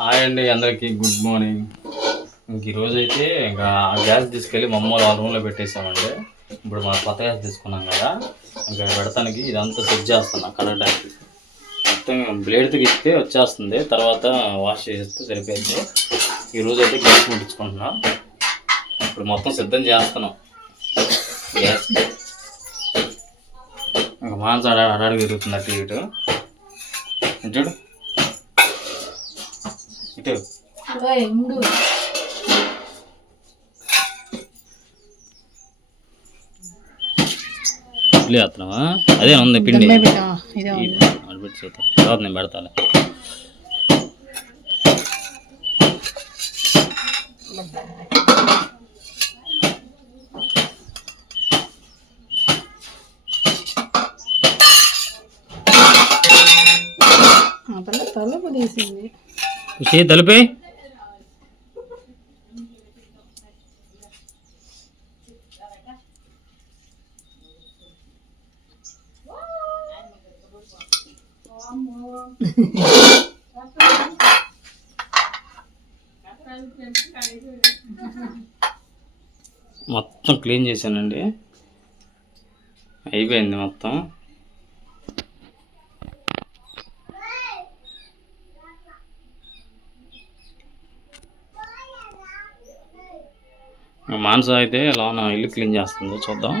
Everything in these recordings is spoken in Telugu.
హాయ్ అండి అందరికీ గుడ్ మార్నింగ్. ఇంక ఈరోజు అయితే ఇంకా ఆ గ్యాస్ తీసుకెళ్ళి మమ్మల్ని ఆ రూమ్లో పెట్టేసామండి. ఇప్పుడు మనం కొత్త గ్యాస్ తీసుకున్నాం కదా ఇంకా పెడతానికి ఇదంతా సెట్ చేస్తున్నా కడగడానికి మొత్తం బ్లేడ్ తీస్తే వచ్చేస్తుంది తర్వాత వాష్ చేసేస్తే సరిపోయింది. ఈరోజు అయితే గ్యాస్ ముట్టించుకుంటున్నాం. ఇప్పుడు మొత్తం సిద్ధం చేస్తున్నాం. గ్యాస్ ఇంకా మాంస అడాడు తిరుగుతుంది అటు ఇటు. చూడు. ఇటు. ఉండు. ఇడ్లీ వేస్తున్నావా అదే ఉంది పిండి. చూద్దాం. తర్వాత నేను పెడతాను పిల్ల తలుపు తీసింది. ఏ తలిపి మొత్తం క్లీన్ చేశానండి. అయిపోయింది మొత్తం. మానస అయితే లోన ఇల్లు క్లీన్ చేస్తుంది చూద్దాం.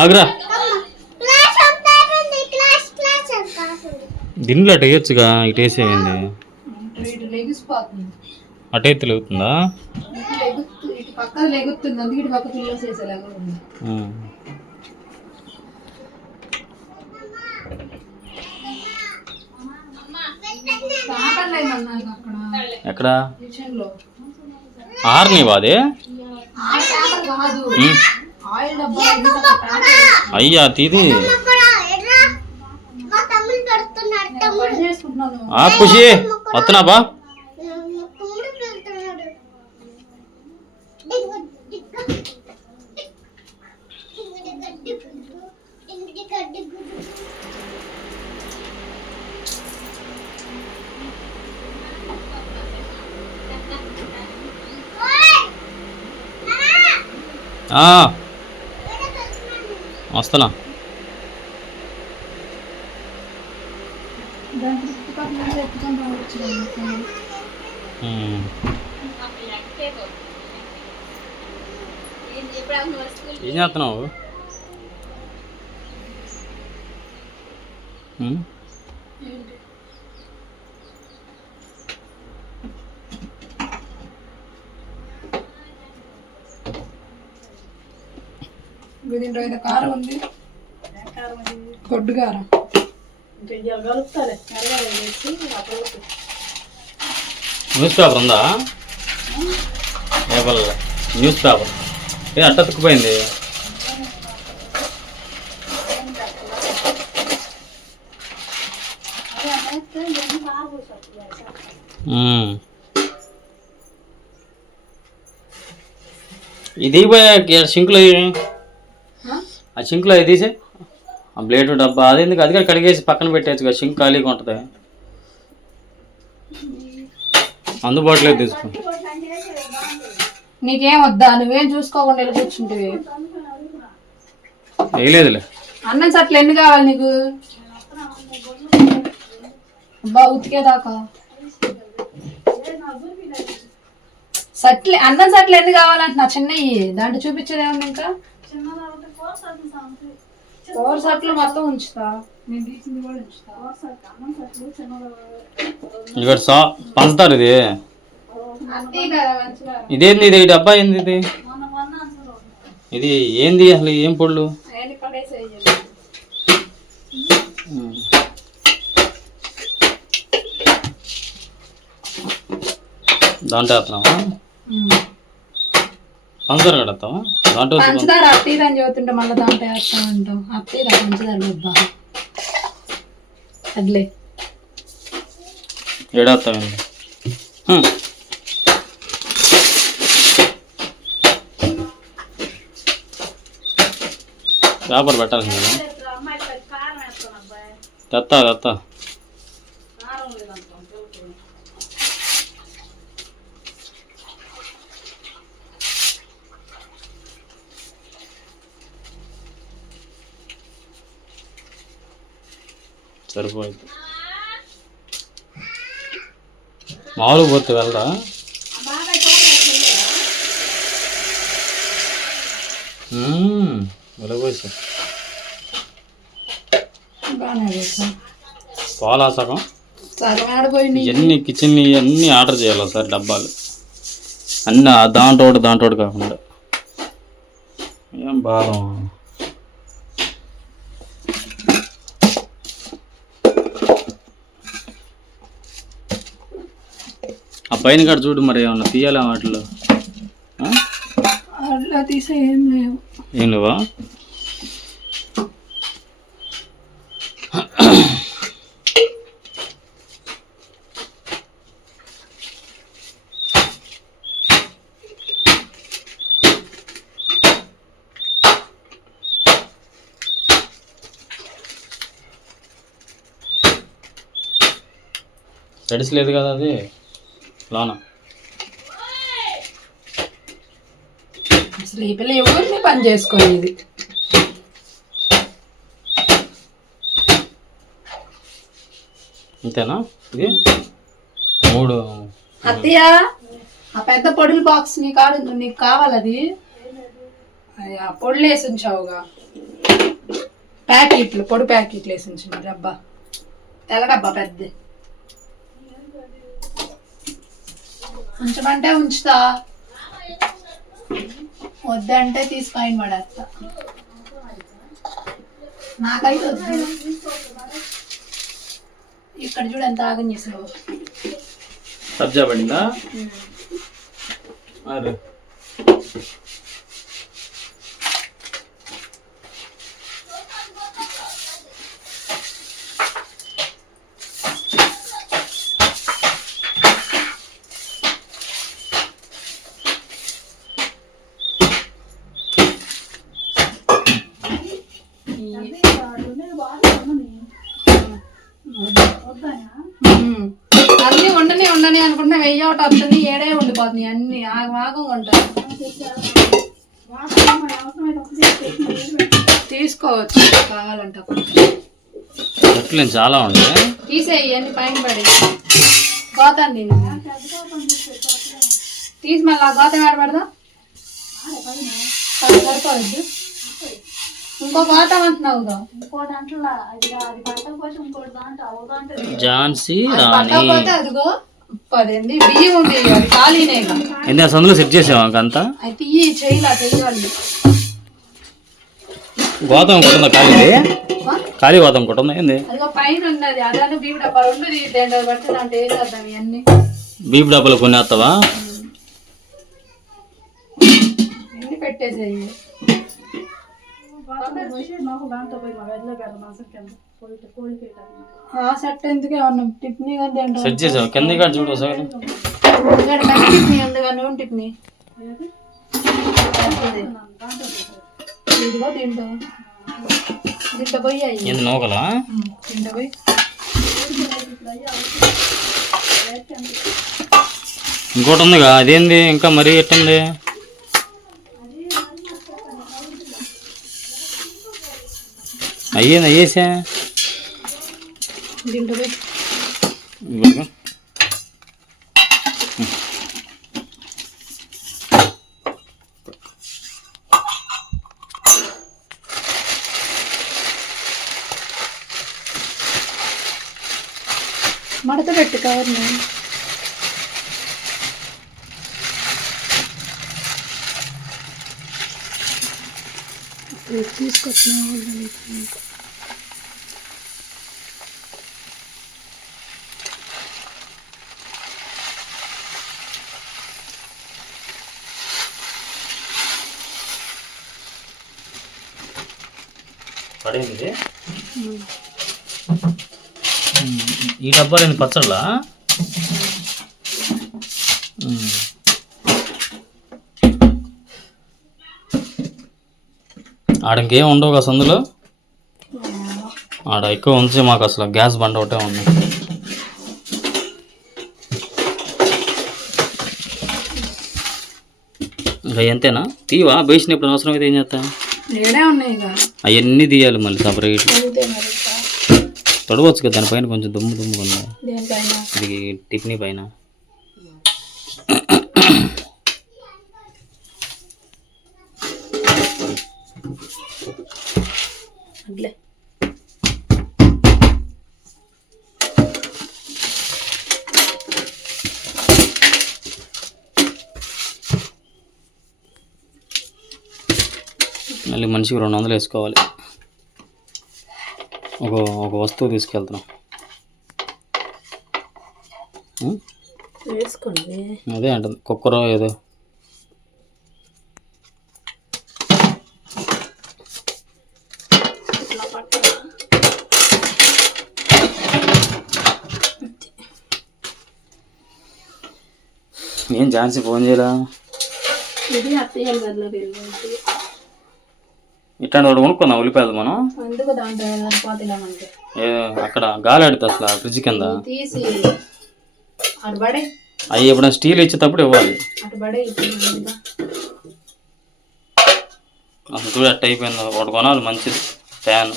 ఆగ్రా. దీనిలో అటు వేయచ్చుగా ఇటు వేసేయండి. అటు అయితే ఇటు పక్కన లెగుతుంది అందుకే ఇటు పక్క పిల్లలు చేసేలాగా ఉంది. ఎక్కడ? కిచెన్లో ఆర్ని వాదే? ఆయిల్ తాకలు కాదు. ఉమ్. ఆయిల్ డబ్బా ఎన్ని అక్కడ? తాకలు. అయ్యా తీది. ఆ ఖుషి వస్తున్నా బా ఆ, వస్తున్నా. ఏం చేస్తున్నావు? దీంట్లో ఏదో కారం ఉంది. గొడ్డు కారం న్యూస్ పేపర్ ఉందా? పేపర్ న్యూస్ పేపర్ ఏ అట్ట తుక్కుపోయింది ఉమ్. ఇది పోయి సింక్లో ఆ సింక్లో ఇది తీసే ఆ బ్లేడ్ డబ్బా అది ఎందుకు? అది కూడా కడిగేసి పక్కన పెట్టేచ్చు కదా సింక్ ఖాళీగా ఉంటుంది. అందుబాటులో తీసుకో. నీకేం వద్దా? నువ్వేం చూసుకోకుండా వెళ్ళి కూర్చుంటివి? వేయలేదులే. అన్నం సట్లు ఎన్ని కావాలి నీకు? అబ్బా ఉతికేదాకా. సట్లు అన్నం సట్లు ఎన్ని కావాలంటున్నా? చిన్నవి. దాంట్లో చూపించేది ఏమన్నా ఇంకా? ఫోర్ సట్లు మొత్తం ఉంచుతా నేను తీసింది కూడా ఉంచుతా ఇక్కడ సా పంచుతారు ఇది ఇదేంది ఇది డబ్బా ఏంది ఇది ఇది ఏంది అసలు ఏం పొళ్ళు దాంట్లో వేస్తున్నావా పంచదార కడతావా? దాంట్లో పంచదార అత్తీర చదువుతుంటే మళ్ళీ దాంట్లో వేస్తా ఉంటాం అత్తీర పంచదార వద్దా? అదిలే ఏడాస్తామండి పేపర్ పెట్టాల్సింది. తెత్తా తెత్తా. సరిపోయింది మామూలుగా పోతే వెళ్ళరా వెళ్ళబోయి పాలా సగం? ఇవన్నీ కిచెన్ అన్నీ ఆర్డర్ చేయాలి సార్ డబ్బాలు? అన్నీ దాంట్లో దాంట్లో కాకుండా. ఏం బాదం ఆ పైన కాడ చూడు మరి ఏమన్నా తీయాలా వాటిలో? అట్లా తీసే ఏం లేవు. ఏం లేవా? తడిసలేదు కదా అది? లోన? అసలు ఈ పిల్ల ఎవరిని పని చేసుకునేది? అంతేనా? ఇది? మూడు. అత్తయ్య ఆ పెద్ద పొడుల బాక్స్ నీ కాడు నీకు కావాలది? అది ఆ పొడులు వేసి ఉంచావుగా. ప్యాకెట్లు పొడి ప్యాకెట్లు వేసి ఉంచిన డబ్బా తెల్ల డబ్బా పెద్ద ఉంచమంటే ఉంచుతా. వద్దంటే తీసి పైన పడేస్తా. నాకైతే వద్దు. ఇక్కడ చూడు ఎంత ఆగం చేసావు సబ్జా పడిందా అరే. తీసుకోవచ్చు. కావాలంటే అప్పుడు. చాలా ఉంటాయి తీసేయి అన్ని పైన పడి గోతాన్ని తిను. తీసి మళ్ళీ ఆ గోతం ఆడ పెడదాం. అది సరిపోవద్దు ఇంకో గోతం అంటున్నావుగా ఝాన్సీ అది రాణి. పట్టకపోతే అదిగో. పదేంది? బియ్యం ఉంది అది సందులో సెట్ చేసావా అంతా? అయితే ఈ గోతం కొట్టుందా ఖాళీ? ఖాళీ గోతం కొట్టుందా ఏంది? పైన ఉన్నది బీపు డబ్బా. రెండు ఇవన్నీ? డబ్బాలు కొన్ని వేస్తావా ఎన్ని పెట్టేసేయి? ఆ సెట్ ఎందుకు ఏమన్నా టిఫిన్ కానీ సెట్ చేసావా? కింద కాడ చూడు ఒకసారి. ఇక్కడ మెక్క టిఫిన్ ఉంది కానీ నూనె టిఫిన్ ఇదిగో తింటా. తింటా పోయి అయ్యి. ఏంది నూకలా? తింటా పోయి. ఇంకోటి ఉందిగా అదేంది? ఇంకా మరీ ఎట్టుంది? అయ్యేనా వేసా మడత పెట్టు కవర్ని అయ్యింది అయ్యేసా తింటా పోయి ఇదిగో. మడత పెట్టు కవర్ని తీసుకొచ్చిన పడింది ఇది. ఈ డబ్బాలు పచ్చళ్ళా ఆడ ఇంకేం ఉండవు కదా సందులో? ఆడ ఎక్కువ ఉంచి మాకు అసలు గ్యాస్ బండ ఒకటే ఉంది. ఇంకా ఎంతేనా? తీవా? బేసిన ఇప్పుడు అవసరం అయితే ఏం చేస్తా అవన్నీ తీయాలి మళ్ళీ సపరేట్. తొడవచ్చు కదా దానిపైన కొంచెం దుమ్ము దుమ్ము ఉంది ఇది టిఫినీ పైన. అట్లే మళ్ళీ మనిషికి రెండు వందలు వేసుకోవాలి. ఒక ఒక వస్తువు తీసుకెళ్తున్నాం. అదే అంటుంది. కుక్కరో ఏదో. ఝాన్సీ ఫోన్ చేయలా? ఇట్లాంటి వాడు కొనుక్కుందాం ఉల్లిపాయలు మనం. అక్కడ గాలి ఆడుతుంది అసలు ఫ్రిడ్జ్ కింద. అవి ఎప్పుడైనా స్టీల్ ఇచ్చేటప్పుడు ఇవ్వాలి. అసలు చూడు అయిపోయిందో. ఒకటి కొనాలి మంచిది. ఫ్యాన్.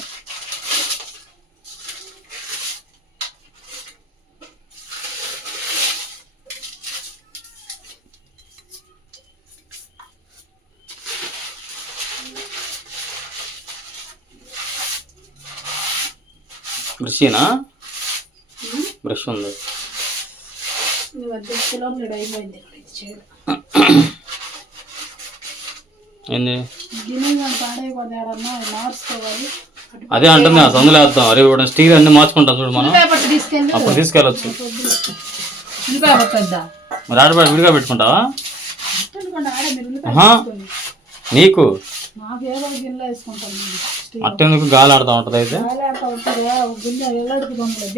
బ్రషీనా? బ్రష్ ఉంది ఏంది? అదే అంటుంది ఆ సందులో వేద్దాం. అరే ఇప్పుడు స్టీల్ అన్ని మార్చుకుంటాం చూడు మనం. అప్పుడు తీసుకెళ్ళొచ్చు. మరి ఆడపడి విడిగా పెట్టుకుంటావా. నీకు? నాకు ఏదో గిన్నెలో. అట్టెందుకు గాలి ఆడుతూ ఉంటుంది అయితే? గిన్నె ఎల్లడికి పంపలేదు